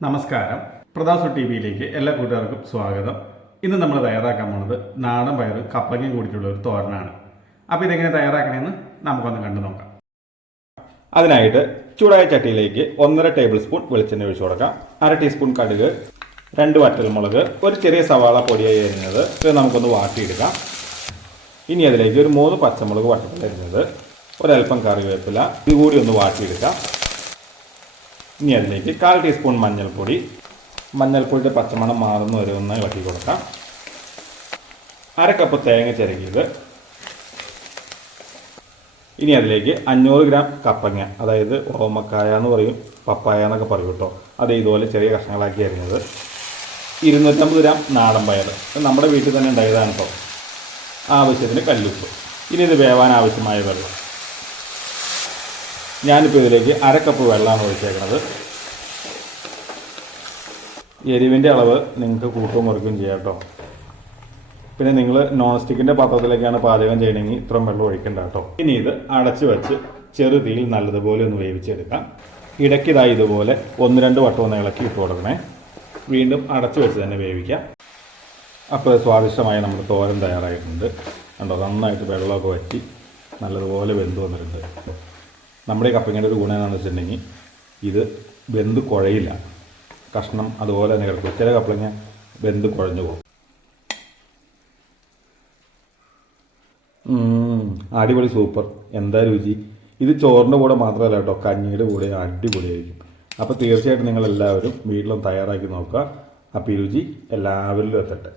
നമസ്കാരം. പ്രതാസു ടി വിയിലേക്ക് എല്ലാ കൂട്ടുകാർക്കും സ്വാഗതം. ഇന്ന് നമ്മൾ തയ്യാറാക്കാൻ പോകുന്നത് നാടൻ പയർ കപ്പങ്ങയും കൂടിയിട്ടുള്ള ഒരു തോരനാണ്. അപ്പോൾ ഇതെങ്ങനെ തയ്യാറാക്കണമെന്ന് നമുക്കൊന്ന് കണ്ടു നോക്കാം. അതിനായിട്ട് ചൂടായ ചട്ടിയിലേക്ക് 1.5 ടേബിൾ സ്പൂൺ വെളിച്ചെണ്ണ ഒഴിച്ചു കൊടുക്കാം. 1/2 ടീസ്പൂൺ കടുക്, 2 വറ്റൽമുളക്, ഒരു ചെറിയ സവാള പൊടിയായി അരിഞ്ഞത്, ഇത് നമുക്കൊന്ന് വാട്ടിയെടുക്കാം. ഇനി അതിലേക്ക് ഒരു 3 പച്ചമുളക് വട്ടത്തിൽ അരിഞ്ഞത്, ഒരൽപ്പം കറിവേപ്പില, ഇതുകൂടി ഒന്ന് വാട്ടിയെടുക്കാം. ഇനി അതിലേക്ക് 1/4 ടീസ്പൂൺ മഞ്ഞൾപ്പൊടി, മഞ്ഞൾപ്പൊടിയുടെ പച്ചമണം മാറുന്ന വരെ ഒന്ന് ഇളക്കി കൊടുക്കാം. 1/2 കപ്പ് തേങ്ങ ചിരകിയത്. ഇനി അതിലേക്ക് 500 ഗ്രാം കപ്പങ്ങ, അതായത് ഓമക്കായ എന്ന് പറയും, പപ്പായ എന്നൊക്കെ പറയും കേട്ടോ, അത് ഇതുപോലെ ചെറിയ കഷ്ണങ്ങളാക്കി അരിഞ്ഞത്. 250 ഗ്രാം നാടൻ പയർ, നമ്മുടെ വീട്ടിൽ തന്നെ ഉണ്ടായതാണ് കേട്ടോ. ആവശ്യത്തിന് കല്ലുപ്പ്. ഇനി ഇത് വേവാൻ ആവശ്യമായ വെള്ളം. ഞാനിപ്പോൾ ഇതിലേക്ക് 1/2 കപ്പ് വെള്ളമാണ് ഒഴിച്ചേക്കുന്നത്. എരിവിൻ്റെ അളവ് നിങ്ങൾക്ക് കൂട്ടുകയും കുറയ്ക്കുകയും ചെയ്യാം കേട്ടോ. പിന്നെ നിങ്ങൾ നോൺ സ്റ്റിക്കിൻ്റെ പാത്രത്തിലേക്കാണ് പാചകം ചെയ്യണമെങ്കിൽ ഇത്രയും വെള്ളം ഒഴിക്കേണ്ട കേട്ടോ. ഇനി ഇത് അടച്ച് വെച്ച് ചെറു തീയിൽ നല്ലതുപോലെ ഒന്ന് വേവിച്ചെടുക്കാം. ഇടയ്ക്കിതായി ഇതുപോലെ 1-2 വട്ടം ഒന്ന് ഇളക്കി ഇട്ട് കൊടുക്കണേ. വീണ്ടും അടച്ച് വെച്ച് തന്നെ വേവിക്കാം. അപ്പോൾ സ്വാദിഷ്ടമായ നമ്മുടെ തോരൻ തയ്യാറായിട്ടുണ്ട്. കണ്ടോ, നന്നായിട്ട് വെള്ളമൊക്കെ വറ്റി നല്ലതുപോലെ വെന്ത് വന്നിട്ടുണ്ട്. നമ്മുടെ കപ്പങ്ങയുടെ ഒരു ഗുണം എന്താണെന്ന് വെച്ചിട്ടുണ്ടെങ്കിൽ ഇത് വെന്ത് കുഴയില്ല, കഷ്ണം അതുപോലെ തന്നെ കിടക്കും. ചില കപ്പളങ്ങ വെന്ത് കുഴഞ്ഞു പോകും. അടിപൊളി, സൂപ്പർ, എന്താ രുചി! ഇത് ചോറിൻ്റെ കൂടെ മാത്രമല്ല കേട്ടോ, കഞ്ഞിയുടെ കൂടെ അടിപൊളിയായിരിക്കും. അപ്പോൾ തീർച്ചയായിട്ടും നിങ്ങളെല്ലാവരും വീട്ടിലും തയ്യാറാക്കി നോക്കുക. അപ്പോൾ ഈ രുചി എല്ലാവരിലും എത്തട്ടെ.